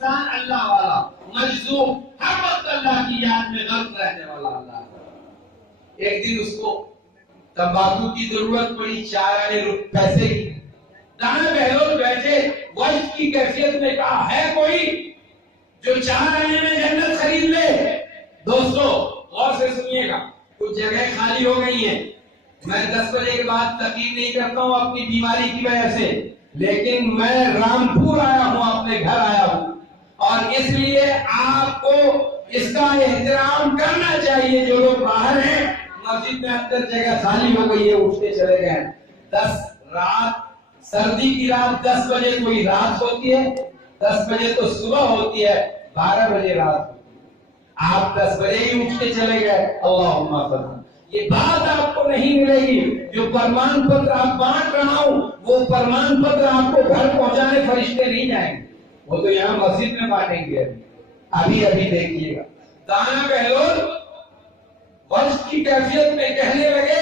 इंसान अल्लाह वाला, मजज़ूम, हर वक्त अल्लाह की याद में गर्क रहने वाला अल्लाह। एक दिन उसको तंबाकू की जरूरत पड़ी, 4 आने पैसे की। दाना बहलोल बैठे वक्त की कैफियत में कहा, है कोई जो 4 आने में जन्नत खरीद ले? दोस्तों गौर से सुनिएगा, कुछ जगह खाली हो गई है। मैं 10 बजे के बाद तकीद नहीं करता हूँ अपनी बीमारी की वजह से, लेकिन मैं रामपुर आया हूँ, अपने घर आया हूँ, और इसलिए आपको इसका एहतराम करना चाहिए। जो लोग बाहर हैं, मस्जिद में अंदर जगह खाली हो गई है, उठते चले गए। 10 रात, सर्दी की रात 10 बजे कोई रात होती है? 10 बजे तो सुबह होती है, 12 बजे रात होती है। आप 10 बजे ही उठ के चले गए, अल्लाहुम्मा फरमान। ये बात आपको नहीं मिलेगी। जो प्रमाण पत्र आप बांट रहा हूं, वो प्रमाण पत्र आपको घर पहुंचाने फरिश्ते नहीं जाएंगे, वो तो यहाँ मस्जिद में बांटेंगे। अभी अभी देखिएगा, दाना बहलोल वंश की कैफियत में कहने लगे,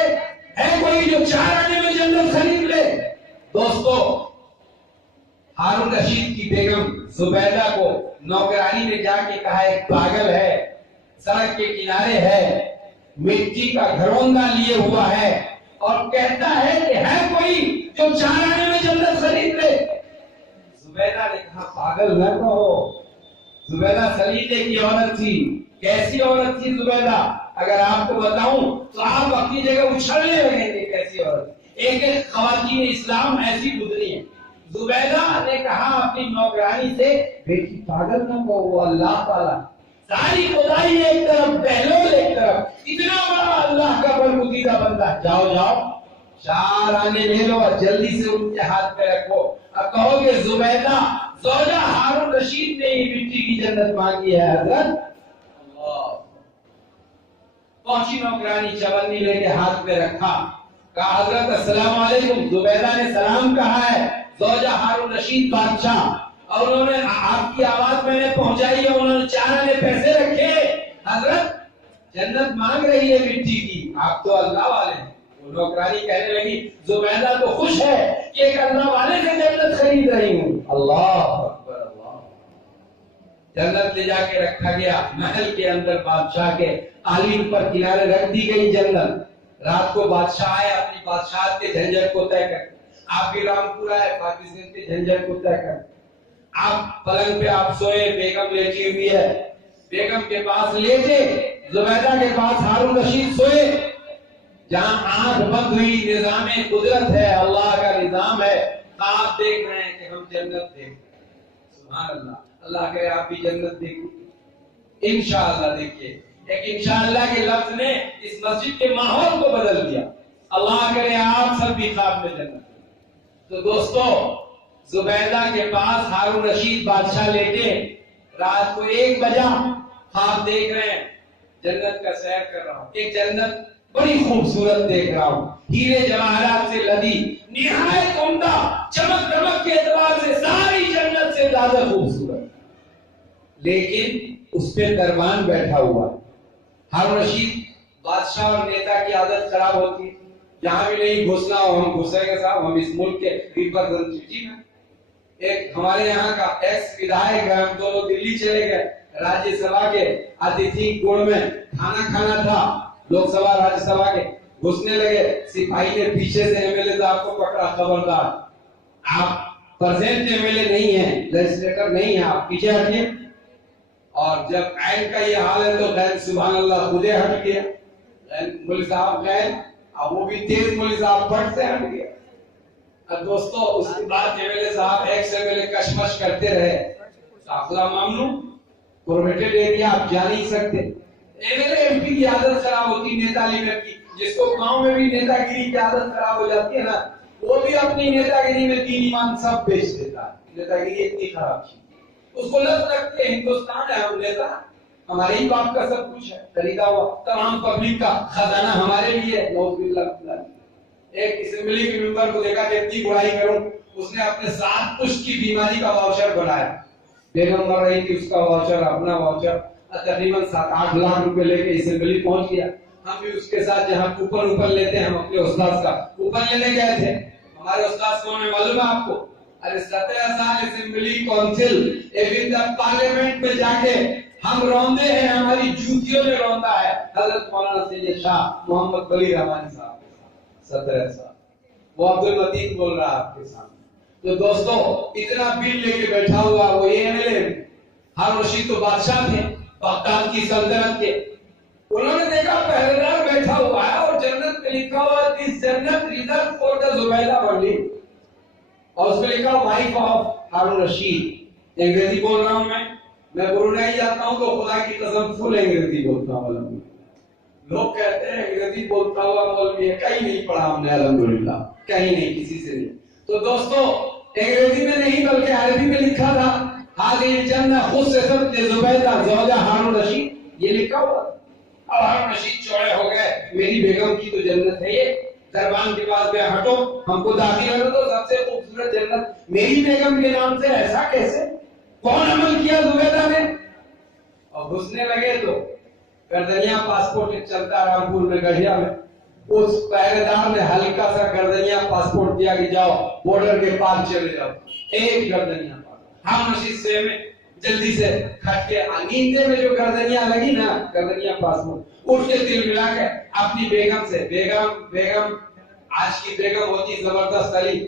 है कोई जो 4 आने में जन्नत खरीद ले? दोस्तों, हारून रशीद की बेगम जुबैदा को नौकरानी में जाके कहा, एक पागल है, सड़क के किनारे है, मिट्टी का घरौंदा लिए हुआ है, और कहता है कि है कोई जो 4 आने में जन्नत खरीद ले? जुबैदा ने कहा, पागल न कहो। जुबैदा सलीके की औरत थी। कैसी औरत थी जुबैदा? अगर आपको बताऊं तो आप अपनी जगह उछलने लगेंगे। कैसी औरत? एक एक ख़वातीन इस्लाम ऐसी गुजरी है। जुबैदा ने कहा अपनी नौकरानी से, बेटी पागल न कहो, वो अल्लाह ताला, सारी खुदाई एक तरफ, बहलोल एक तरफ, इतना बड़ा अल्लाह का बरगुज़ीदा बंदा, जाओ जाओ 4 आने ले लो और जल्दी से उनके हाथ पे रखो। अब कहोगे जुबैदा ज़ौजा हारून रशीद ने ही मिट्टी की जन्नत मांगी है हजरत। पहुंची नौकरानी, चवन्नी लेके हाथ पे रखा, कहा हजरत अस्सलाम वालेकुम। जुबैदा ने सलाम कहा है, ज़ौजा हारून रशीद बादशाह, और उन्होंने आपकी आवाज मैंने पहुंचाई है, उन्होंने 4 आने पैसे रखे। हजरत जन्नत मांग रही है मिट्टी की, आप तो अल्लाह वाले हैं। वो नौकरानी कहने लगी, जुबैदा तो खुश है कि एक अल्लाह वाले से जन्नत खरीद रही हूँ। अल्लाह अकबर, अल्लाह। जन्नत ले जाके रखा गया महल के अंदर, बादशाह के आलीम पर किनारे रख दी गई जन्नत। रात को बादशाह आए अपनी बादशाह के झंझट को तय कर, आप भी रामपुर आए पाकिस्तान के झंझट को तय कर। आप पलंग पे आप सोए, बेगम लेटी हुई है, बेगम के पास लेटे, जुबैदा के पास हारून रशीद सोए। जहां आंख बंद हुई, निजाम कुदरत है, अल्लाह का निजाम है, आप देख रहे हैं कि हम जन्नत देख रहे हैं। सुभान अल्लाह। अल्लाह करे आप भी जन्नत देखिए, इंशाअल्लाह। देखिए, एक इंशाअल्लाह के लफ्ज ने इस मस्जिद के माहौल को बदल दिया। अल्लाह करे आप सब भी ख्वाब में जन्नत। तो दोस्तों, जुबैदा के पास हारून रशीद बादशाह लेटे, रात को 1 बजा, ख्वाब देख रहे हैं, जन्नत का सैर कर रहा हूं, एक जन्नत बड़ी खूबसूरत देख रहा हूं, हीरे जवाहरात से लदी, निहायत उम्दा, चमक दमक के एतबार से सारी जन्नत से ज्यादा खूबसूरत। लेकिन उस पे दरबान बैठा हुआ। हारून रशीद बादशाह और नेता की आदत खराब होती है, जहां भी नहीं घुसना हो हम घुसेंगे साहब, हम इस मुल्क के रिप्रेजेंटेटिव हैं। एक हमारे यहाँ का एक्स विधायक है, हम दोनों दिल्ली चले गए, राज्यसभा के अतिथि गुण में खाना खाना था, लोकसभा राज्यसभा के, घुसने लगे, सिपाही ने पीछे से एमएलए साहब को पकड़ा, खबरदार आप प्रेजेंट एमएलए नहीं है, लेजिस्लेटर नहीं है, आप पीछे हटिए। और जब आइन का ये हाल है तो खैर सुभान अल्लाह खुदे हट गया, मौलवी साहब खैर, अब वो भी तेज मौलवी साहब फट से हट गया। अब दोस्तों उसके बाद एमएलए साहब एक्स एमएलए कशमश करते रहे, दाखिला मामलू प्रोहिबिटेड एरिया आप जा नहीं सकते। एमएलए एमपी की आदत खराब होती, नेता लीडर की, जिसको गांव में भी नेतागिरी की आदत खराब हो जाती है ना, वो भी अपनी नेतागिरी में दीन ईमान सब बेच देता है। नेतागिरी इतनी खराब चीज, उसको लग रखते हिंदुस्तान है, हम नेता हमारे ही बाप का सब कुछ है, खरीदा हुआ तमाम पब्लिक का खजाना हमारे लिए। एक असेंबली के मेंबर को देखा कि इतनी बुराई करूं, उसने अपने 7 पुष्ट की बीमारी का वाउचर बनाया, बेगम मर रही थी, उसका वाउचर, अपना वाउचर, तकरीबन 7-8 लाख रुपए लेके असेंबली पहुंच गया। हम भी उसके साथ जहाँ कूपन लेते हैं, हम अपने उस्ताद का कूपन लेने गए थे। हमारे उस्ताद कौन है मालूम है आपको? अरे 17 साल assembly council even the parliament में जाके हम रौंदे हैं, हमारी जूतियों में रौंदा है हजरत मौलाना सैयद शाह मोहम्मद वली रहमानी साहब के साथ 17 साल। वो अब्दुल मतीन बोल रहा है आपके सामने। तो दोस्तों इतना बिल लेके बैठा हुआ वो एमएलए हारून रशीद तो बादशाह थे बगदाद की सल्तनत के। उन्होंने देखा पहरेदार बैठा हुआ है और जन्नत पे लिखा हुआ दिस जन्नत रिजर्व फॉर द जुबैदा वली, और उसमें लिखा वाइफ ऑफ हारून रशीद। अंग्रेजी बोल रहा हूं मैं ब्रुनेई जाता हूं तो खुदा की कसम फुल अंग्रेजी बोलता हूं। लोग कहते हैं अंग्रेजी बोलता हुआ मौलवी है, कहीं नहीं पढ़ा हमने अल्हम्दुलिल्लाह, कहीं नहीं, किसी से नहीं। तो दोस्तों अंग्रेजी में नहीं बल्कि अरबी में लिखा था हाज़िल जन्नत खुस्सत लिजुबैदा ज़ौजा हारून रशीद, ये लिखा हुआ। अब हारून रशीद चौड़े हो गए, मेरी बेगम की तो जन्नत है ये, दरबान के पास गए, हटो हमको दाखिल होने दो, सबसे खूबसूरत जन्नत मेरी बेगम के नाम से, ऐसा कैसे, कौन अमल किया जुबैदा ने। और घुसने लगे तो गर्दनिया पासपोर्ट चलता रामपुर में गढ़िया में, उस पहरेदार ने हल्का सा गर्दनिया पासपोर्ट दिया कि जाओ बॉर्डर के पार चले जाओ, एक गर्दनिया पासपोर्ट। हारून रशीद से में जल्दी से खट के नींदे में जो गर्दनिया लगी ना, गर्दनिया पासपोर्ट उठ के दिल मिला के अपनी बेगम से, बेगम आज की बेगम होती जबरदस्त अली,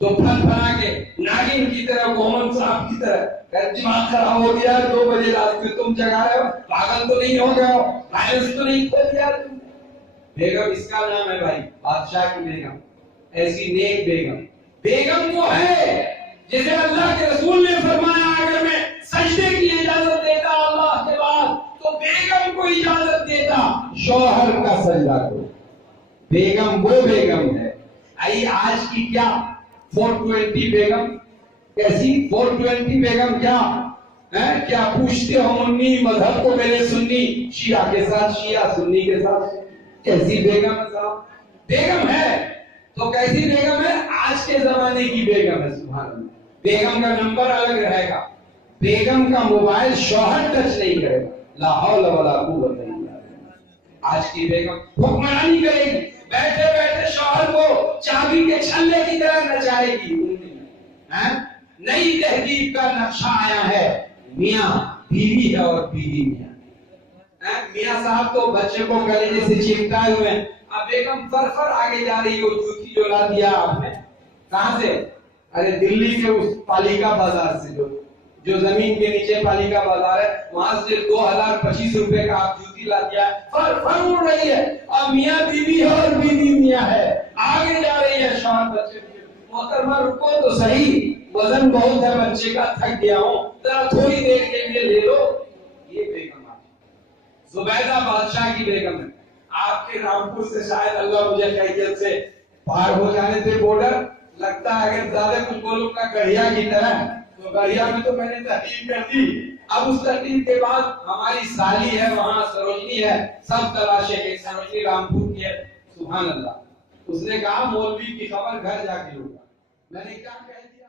तो फन फना के नागिन की तरह, मोहम्मद साहब की तरह, दिमाग खराब हो गया 2 बजे रात में तुम जगा रहे हो, पागल तो नहीं हो गए हो, वायरस तो नहीं खो दिया तुम। बेगम इसका नाम है भाई, बादशाह की बेगम, ऐसी नेक बेगम वो है जिसे अल्लाह के रसूल ने फरमाया अगर मैं सजदे की इजाजत देता अल्लाह के बाद तो बेगम को इजाजत देता शौहर का सजदा करो। बेगम वो बेगम है। आई आज की क्या 420 बेगम, कैसी 420 बेगम क्या है, क्या पूछते हो मुन्नी मजहब को मेरे सुन्नी, शिया के साथ शिया, सुन्नी के साथ, कैसी बेगम है साहब, बेगम है। तो कैसी बेगम है, आज के जमाने की बेगम है। सुभान अल्लाह। बेगम का नंबर अलग रहेगा, बेगम का मोबाइल शौहर टच नहीं करेगा, ला हौला वला कुव्वता इल्ला बिल्लाह। आज की बेगम हुक्मरानी करेगी, बैठे बैठे शौहर को चाबी के छल्ले की तरह नचाएगी। नई तहजीब का नक्शा आया है, मियाँ बीवी है और बीवी मियाँ। मियाँ साहब तो बच्चे को गले से चिपकाए हुए, अब बेगम फर आगे जा रही हो, जूती जो ला दिया आपने, कहां से, अरे दिल्ली के उस पालिका बाजार से, जो जमीन के नीचे पालिका बाजार है, वहां से 2025 रुपए का आप जूती ला दिया, फर उड़ रही है, अब मियाँ बीवी है और बीवी मियाँ है, आगे जा रही है शौहर बच्चे। मोहतरमा रुको तो सही, वजन बहुत है बच्चे का, थक गया हूँ, जरा थोड़ी देर के लिए ले लो। ये बेगम जुबैदा बादशाह की बेगम है। आपके रामपुर से शायद अल्लाह मुझे खैरियत से पार हो जाने थे बॉर्डर, लगता है अगर ज्यादा कुछ बोलूंगा गढ़िया की तरह, तो गढ़िया में तो मैंने तहरीर कर दी, अब उस तहरीर के बाद हमारी साली है वहां, सरोजनी है, सब तलाशे के, सरोजनी रामपुर की है। सुभान अल्लाह। उसने कहा मौलवी की खबर घर जाके लूंगा, मैंने क्या कह दिया।